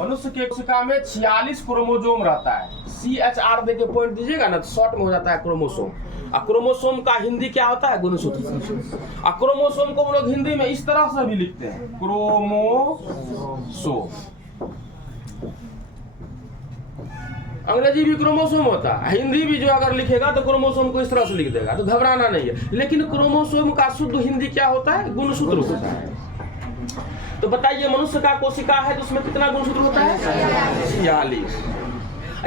मनुष्य के कोशिका में 46 क्रोमोसोम रहता है। CHR दे के पॉइंट दीजिएगा ना तो शॉर्ट में हो जाता है क्रोमोसोम। और क्रोमोसोम का हिंदी क्या होता है? गुणसूत्र। और क्रोमोसोम को हम लोग हिंदी में इस तरह से भी लिखते हैं, क्रोमोसोम। अंग्रेजी भी क्रोमोसोम होता है, हिंदी भी जो अगर लिखेगा तो क्रोमोसोम को इस तरह से लिख देगा, तो घबराना नहीं है। लेकिन क्रोमोसोम का शुद्ध हिंदी क्या होता है? गुणसूत्र होता है। तो बताइए, मनुष्य का कोशिका है तो उसमें कितना गुणसूत्र होता है? 46।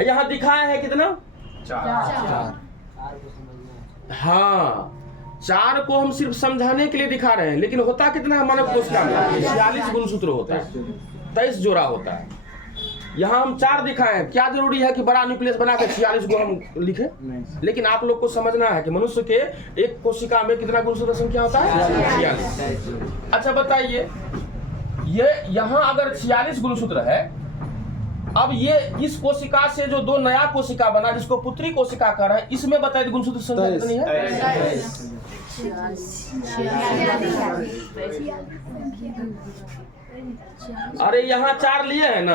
यहाँ दिखाया है कितना? 4। हाँ, 4 को हम सिर्फ समझाने के लिए दिखा रहे हैं, लेकिन होता कितना है मानव कोशिका में? 46 गुणसूत्र होता है, 23 जोड़ा होता है। यहाँ हम 4 दिखाए हैं। क्या जरूरी है कि बड़ा न्यूक्लियस बना के 46 को हम लिखे? लेकिन आप लोग को समझना है कि मनुष्य के एक कोशिका में कितना गुणसूत्र संख्या होता है? 46। अच्छा बताइए, ये यहाँ अगर 46 गुणसूत्र है, अब ये इस कोशिका से जो 2 नया कोशिका बना जिसको पुत्री कोशिका कर रहे हैं, इसमें बताइए गुणसूत्र संख्या कितनी है? अरे यहाँ 4 लिए है ना,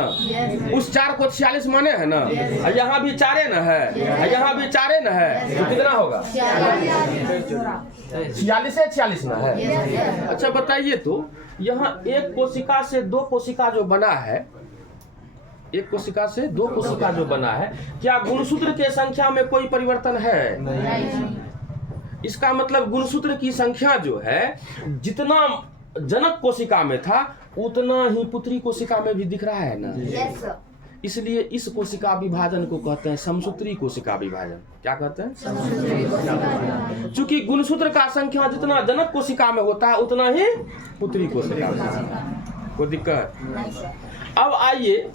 उस 4 को 46 माने है ना, यहाँ भी 4 न है, यहाँ भी 4 न है, तो कितना होगा? 46 न है। अच्छा बताइए, तो यहाँ एक कोशिका से 2 कोशिका जो बना है, एक कोशिका से 2 कोशिका जो बना है, क्या गुणसूत्र के संख्या में कोई परिवर्तन है? नहीं। इसका मतलब गुणसूत्र की संख्या जो है, जितना जनक कोशिका में था उतना ही पुत्री कोशिका में भी दिख रहा है ना। इसलिए इस कोशिका विभाजन को कहते हैं समसूत्री कोशिका विभाजन। क्या कहते हैं? चूंकि गुणसूत्र का संख्या जितना जनक कोशिका में होता है उतना ही पुत्री कोशिका में। कोई दिक्कत? अब आइए,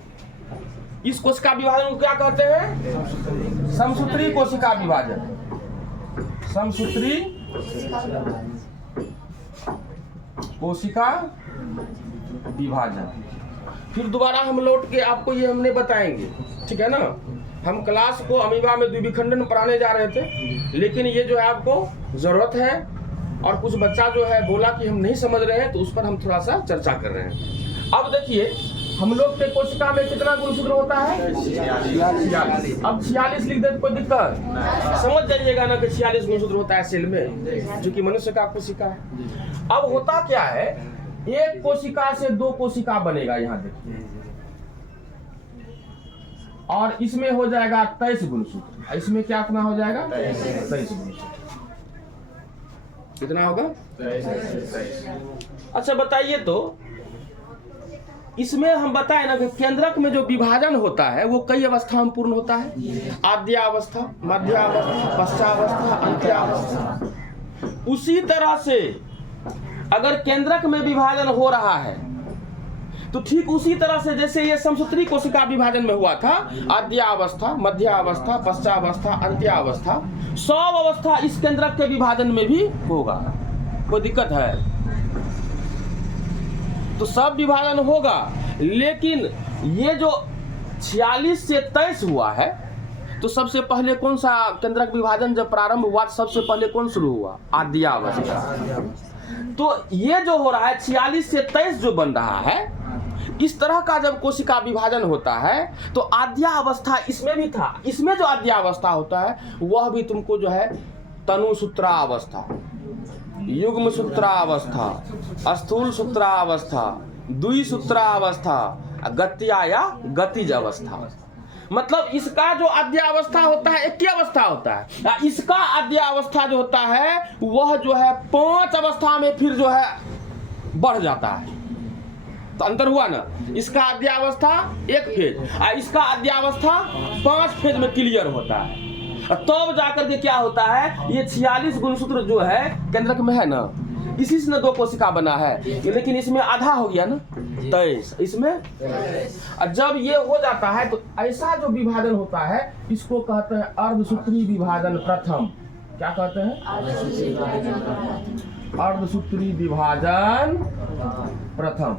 इस कोशिका विभाजन को क्या कहते हैं? समसूत्री कोशिका विभाजन। समसूत्री कोशिका विभाजन। फिर दोबारा हम लौट के आपको ये हमने बताएंगे, ठीक है ना। हम क्लास को अमीबा में द्विविखंडन पढ़ाने जा रहे थे, लेकिन ये जो है आपको जरूरत है, और कुछ बच्चा जो है बोला कि हम नहीं समझ रहे हैं, तो उस पर हम थोड़ा सा चर्चा कर रहे हैं। अब देखिए, हम लोग के कोशिका में कितना गुणसूत्र होता है? 46। अब 46 लिख दे तो कोई दिक्कत? समझ जाइएगा ना कि 46 गुणसूत्र होता है सेल में, जो कि मनुष्य का कोशिका है। अब होता क्या है, एक कोशिका से 2 कोशिका बनेगा, यहाँ देखिए, और इसमें हो जाएगा 23 गुणसूत्र। इसमें क्या कितना हो जाएगा? 23 गुणसूत्र। कितना होगा? 23। अच्छा बताइए, तो इसमें हम बताएं ना कि केंद्रक में जो विभाजन होता है वो कई अवस्था में पूर्ण होता है। आद्यावस्था, मध्यावस्था, पश्चावस्था, अंत्यावस्था। उसी तरह से अगर केंद्रक में विभाजन हो रहा है तो ठीक उसी तरह से जैसे ये समसूत्री कोशिका विभाजन में हुआ था, आद्यावस्था, मध्यावस्था, पश्चावस्था, अंत्यावस्था, 100 अवस्था इस केंद्रक के विभाजन में भी होगा। कोई दिक्कत है? तो सब विभाजन होगा, लेकिन ये जो 46 से 23 हुआ है, तो सबसे पहले कौन सा केंद्रक विभाजन जब प्रारंभ हुआ, सबसे पहले कौन शुरू हुआ? आद्यावस्था। तो ये जो हो रहा है 46 से 23 जो बन रहा है, इस तरह का जब कोशिका विभाजन होता है तो आद्यावस्था इसमें भी था। इसमें जो आद्यावस्था होता है वह भी तुमको जो है तनुसूत्रावस्था, युग्म सूत्रावस्था, स्थूल सूत्रावस्था, द्विसूत्रावस्था, गत्या या गतिज अवस्था। मतलब इसका जो आद्यावस्था होता है एक ही अवस्था होता है, इसका आद्यावस्था जो होता है वह जो है 5 अवस्था में फिर जो है बढ़ जाता है। तो अंतर हुआ ना, इसका आद्यावस्था 1 फेज, इसका आद्यावस्था 5 फेज में क्लियर होता है। तब जाकर के क्या होता है, ये 46 गुणसूत्र जो है केंद्रक में है ना, इसी से 2 कोशिका बना है, लेकिन इसमें आधा हो गया ना 23, इसमें। जब ये हो जाता है तो ऐसा जो विभाजन होता है इसको कहते हैं अर्धसूत्री विभाजन प्रथम। क्या कहते हैं? अर्धसूत्री विभाजन प्रथम।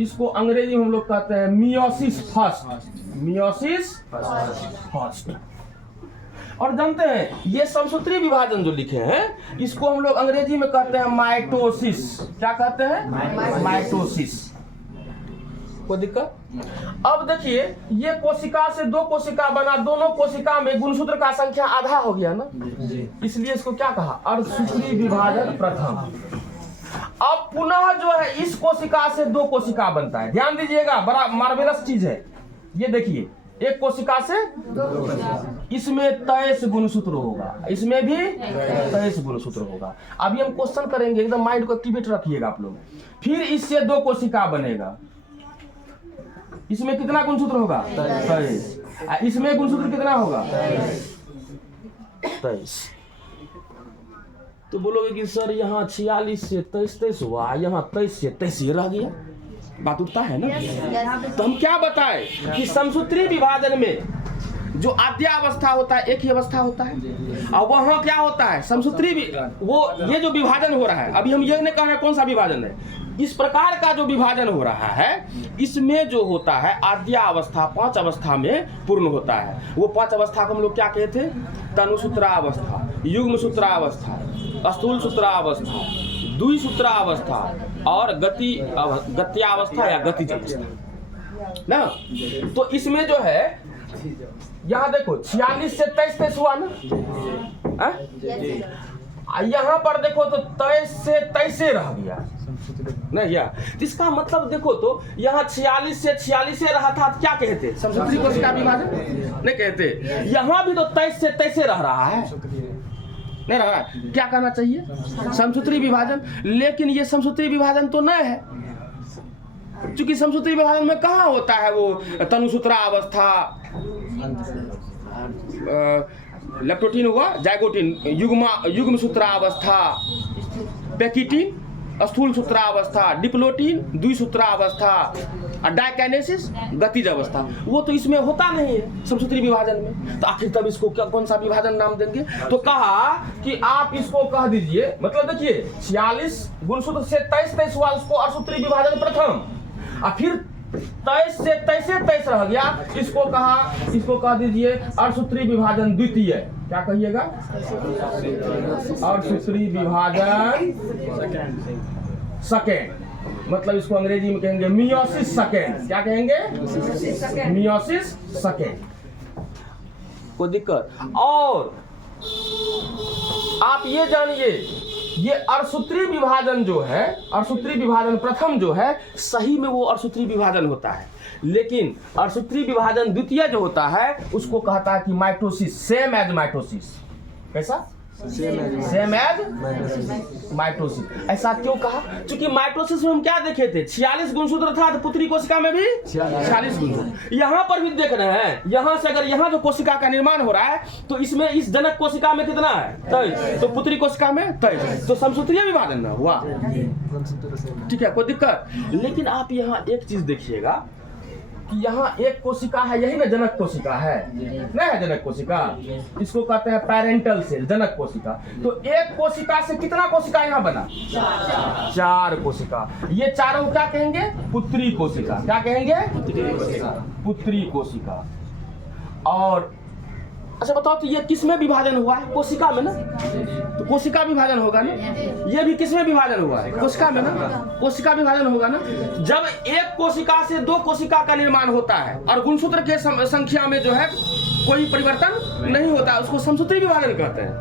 इसको अंग्रेजी में हम लोग कहते हैं मियोसिस फर्स्ट। Meiosis first. और जानते हैं ये समसूत्री विभाजन जो लिखे हैं इसको हम लोग अंग्रेजी में कहते हैं माइटोसिस। क्या कहते हैं? माइटोसिस। कोई दिक्कत? अब देखिए ये कोशिका से दो कोशिका बना, दोनों कोशिका में गुणसूत्र का संख्या आधा हो गया ना, इसलिए इसको क्या कहा, अर्धसूत्री विभाजन प्रथम। अब पुनः जो है इस कोशिका से दो कोशिका बनता है। ध्यान दीजिएगा, बड़ा मार्वेलस चीज है ये। देखिए एक कोशिका से इसमें 23 गुणसूत्र होगा, इसमें भी 23 गुणसूत्र होगा। अभी हम क्वेश्चन करेंगे, एकदम माइंड को एक्टिवेट रखिएगा आप लोग। फिर इससे दो कोशिका बनेगा, इसमें कितना गुणसूत्र होगा, 23। इसमें गुणसूत्र कितना होगा, 23। तो बोलोगे कि सर यहाँ 46 से 23 हुआ, यहाँ 23 से 23 रह गया, बात उठता है ना। तो हम क्या बताएं कि समसूत्री विभाजन में जो आद्यावस्था होता है एक ही अवस्था होता है, और वहाँ क्या होता है समसूत्री वो ये जो विभाजन हो रहा है, अभी हम ये नहीं कह रहे कौन सा विभाजन है, इस प्रकार का जो विभाजन हो रहा है इसमें जो होता है आद्यावस्था 5 अवस्था में पूर्ण होता है। वो 5 अवस्था को हम लोग क्या कहते हैं, तनुसूत्रावस्था, युग्मसूत्रावस्था, स्थूल सूत्रावस्था, द्विसूत्रावस्था और गत्यावस्था या गतिज अवस्था ना। तो इसमें जो है यहाँ देखो 46 से 23 हुआ ना, यहाँ पर देखो तो 23 से 23 रह गया नहीं या। इसका मतलब देखो तो यहाँ 46 से 46 रहा था, क्या कहते समसूत्री कोशिका विभाजन नहीं कहते। यहाँ भी तो 23 से 23 रह रहा है, नहीं रहा है, क्या कहना चाहिए समसूत्री विभाजन। लेकिन ये समसूत्री विभाजन तो नहीं है, क्योंकि समसूत्री विभाजन में कहाँ होता है वो तनुसूत्रा अवस्था, लेप्टोटीन हुआ, जाइगोटीन, युग्म सूत्रावस्था, पैकिटीन, स्थूल सूत्रावस्था, डिप्लोटीन, द्विसूत्रावस्था, डायकाइनेसिस, गतिज अवस्था। वो तो इसमें होता नहीं है समसूत्री विभाजन में, तो आखिर तब इसको क्या कौन सा विभाजन नाम देंगे। तो कहा कि आप इसको कह दीजिए, मतलब देखिए 46 गुणसूत्र से 23 हुआ, उसको अर्धसूत्री विभाजन प्रथम, और फिर 23 से 23 रह गया, इसको कह दीजिए अर्धसूत्री विभाजन द्वितीय। क्या कहिएगा, अर्धसूत्री विभाजन सेकेंड, मतलब इसको अंग्रेजी में कहेंगे मियोसिस सेकेंड। क्या कहेंगे, मियोसिस सेकेंड। कोई दिक्कत। और आप ये जानिए, ये अर्धसूत्री विभाजन जो है, अर्धसूत्री विभाजन प्रथम जो है, सही में वो अर्धसूत्री विभाजन होता है। लेकिन अर्धसूत्री विभाजन द्वितीय जो होता है उसको कहता है कि माइटोसिस, सेम एज माइटोसिस। कैसा, सेम एज माइटोसिस। ऐसा क्यों कहा, क्योंकि माइटोसिस में हम क्या देखे थे, 46 गुणसूत्र था, तो पुत्री कोशिका में भी 46 गुणसूत्र। यहाँ पर भी देख रहे हैं, यहाँ से अगर यहाँ जो कोशिका का निर्माण हो रहा है तो इसमें इस जनक कोशिका में कितना है, 23, तो पुत्री कोशिका में 23, तो समसूत्रीय विभाजन ना हुआ। ठीक है, कोई दिक्कत। लेकिन आप यहाँ एक चीज देखिएगा कि यहाँ एक कोशिका है, यही ना जनक कोशिका है, नहीं है जनक कोशिका, इसको कहते हैं पैरेंटल सेल, जनक कोशिका। तो एक कोशिका से कितना कोशिका यहाँ बना, 4 कोशिका। ये चारों क्या कहेंगे, पुत्री कोशिका। क्या कहेंगे, पुत्री कोशिका। और अच्छा बताओ, तो ये किसमें विभाजन हुआ है, कोशिका में ना, तो कोशिका विभाजन होगा ना। ये भी किसमें विभाजन हुआ है, कोशिका में ना, कोशिका विभाजन होगा ना। जब एक कोशिका से 2 कोशिका का निर्माण होता है और गुणसूत्र के संख्या में जो है कोई परिवर्तन नहीं होता, उसको समसूत्री विभाजन कहते हैं।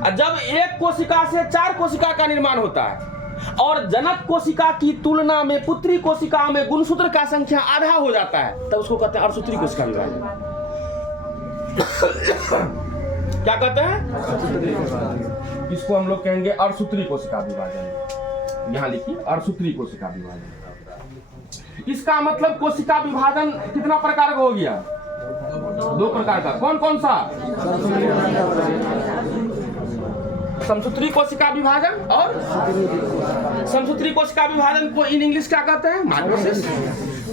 और जब एक कोशिका से 4 कोशिका का निर्माण होता है और जनक कोशिका की तुलना में पुत्री कोशिका में गुणसूत्र का संख्या आधा हो जाता है, तब उसको कहते हैं अर्धसूत्री कोशिका विभाजन। क्या कहते हैं, इसको हम लोग कहेंगे अर्धसूत्री कोशिका विभाजन। यहाँ लिखिए अर्धसूत्री कोशिका विभाजन। इसका मतलब कोशिका विभाजन कितना प्रकार का हो गया, 2 प्रकार का। कौन कौन सा, समसूत्री कोशिका विभाजन और समसूत्री कोशिका विभाजन को इन इंग्लिश क्या कहते हैं, माइटोसिस।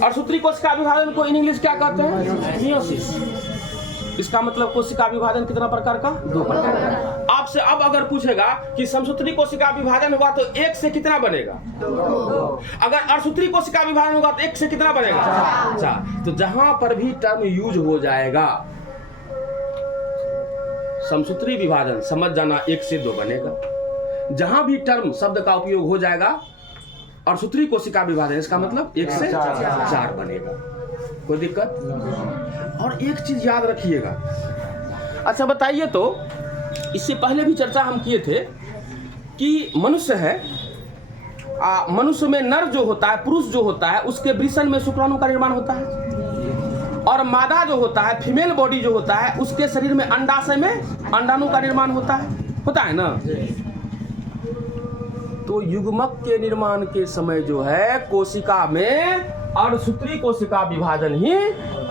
अर्धसूत्री कोशिका विभाजन को इन इंग्लिश क्या कहते हैं, मियोसिस। इसका मतलब कोशिका विभाजन कितना प्रकार का, 2 प्रकार का। आपसे अब अगर पूछेगा कि समसूत्री कोशिका विभाजन हुआ तो 1 से कितना बनेगा, अगर अर्धसूत्री कोशिका विभाजन होगा तो 1 से कितना बनेगा, 4। तो जहां पर भी टर्म यूज हो जाएगा समसूत्री विभाजन, समझ जाना 1 से 2 बनेगा। जहां भी टर्म शब्द का उपयोग हो जाएगा अर्धसूत्री कोशिका विभाजन, इसका मतलब 1 से 4 बनेगा। कोई दिक्कत? और एक चीज याद रखिएगा। अच्छा बताइए तो, इससे पहले भी चर्चा हम किए थे कि मनुष्य है, मनुष्य में नर जो होता है, पुरुष जो होता है, उसके वृषण में शुक्राणु का निर्माण होता है, और मादा जो होता है, फीमेल बॉडी जो होता है, उसके शरीर में अंडाशय में अंडाणु का निर्माण होता है ना। तो युग्मक के निर्माण के समय जो है कोशिका में अर्धसूत्री कोशिका विभाजन ही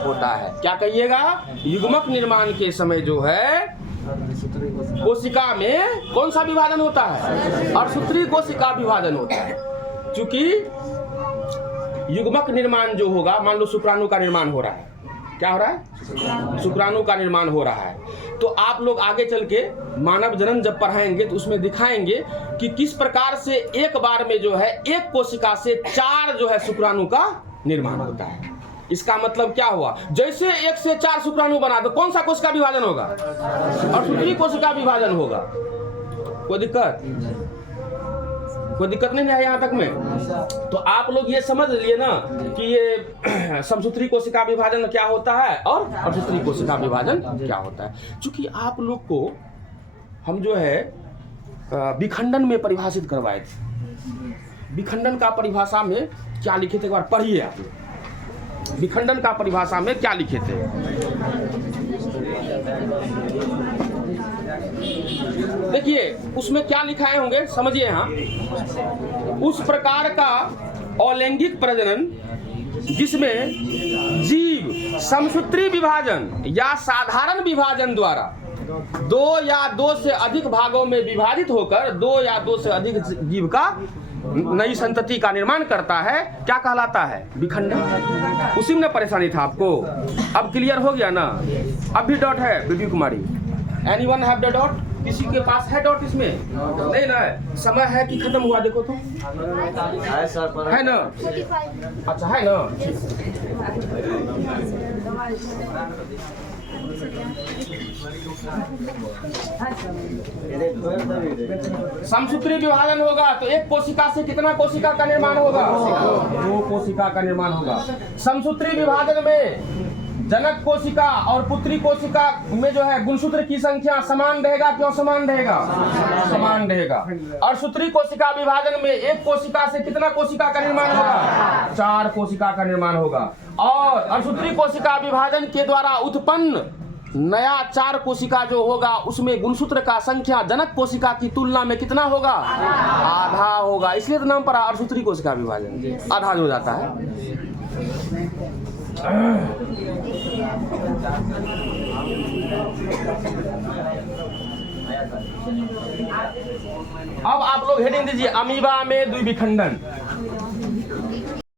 होता है। क्या कहिएगा? युग्मक निर्माण के समय जो है कोशिका में कौन सा विभाजन होता है? अर्धसूत्री कोशिका विभाजन होता है। क्योंकि युग्मक निर्माण जो होगा, मान लो शुक्राणु का निर्माण हो रहा है, क्या हो रहा है? शुक्राणु का निर्माण हो रहा है। तो आप लोग आगे चल के मानव जनन जब पढ़ाएंगे तो उसमें दिखाएंगे कि किस प्रकार से एक बार में जो है एक कोशिका से 4 जो है शुक्राणु का निर्माण होता है। इसका मतलब क्या हुआ? जैसे 1 से 4 शुक्राणु बना तो कौन सा कोशिका विभाजन होगा? अर्धसूत्री कोशिका विभाजन होगा। कोई दिक्कत नहीं है यहाँ तक में? तो आप लोग ये समझ लिए ना कि ये समसूत्री कोशिका विभाजन क्या होता है और अर्धसूत्री कोशिका विभाजन क्या होता है। क्योंकि आप लोग को हम जो है विखंडन में परिभाषित करवाए थे। विखंडन का परिभाषा में क्या लिखे थे, एक बार पढ़िए आप लोग। विखंडन का परिभाषा में क्या लिखे थे? देखिए उसमें क्या लिखाए होंगे, समझिए। यहाँ उस प्रकार का अलैंगिक प्रजनन जिसमें जीव समसूत्री विभाजन या साधारण विभाजन द्वारा 2 या 2 से अधिक भागों में विभाजित होकर 2 या 2 से अधिक जीव का नई संतति का निर्माण करता है, क्या कहलाता है? विखंडन। उसी में परेशानी था आपको, अब क्लियर हो गया ना? अब भी डॉट है Bibi Kumari? Anyone have the dot? किसी के पास है डॉट इसमें? नहीं ना? समय है कि खत्म हुआ? देखो तो है ना? अच्छा है ना? समसूत्री विभाजन होगा तो एक कोशिका से कितना कोशिका का निर्माण होगा? 2 कोशिका का निर्माण होगा। समसूत्री विभाजन में जनक कोशिका और पुत्री कोशिका में जो है गुणसूत्र की संख्या समान रहेगा। क्यों समान रहेगा? समान रहेगा। और सूत्री कोशिका विभाजन में एक कोशिका से कितना कोशिका का निर्माण होगा? 4 कोशिका का निर्माण होगा। और अर्धसूत्री कोशिका विभाजन के द्वारा उत्पन्न नया 4 कोशिका जो होगा उसमें गुणसूत्र का संख्या जनक कोशिका की तुलना में कितना होगा? आधा होगा। इसलिए तो नाम पड़ा अर्धसूत्री कोशिका विभाजन, आधा हो जाता है। अब आप लोग हेडिंग दीजिए, अमीबा में द्विविखंडन।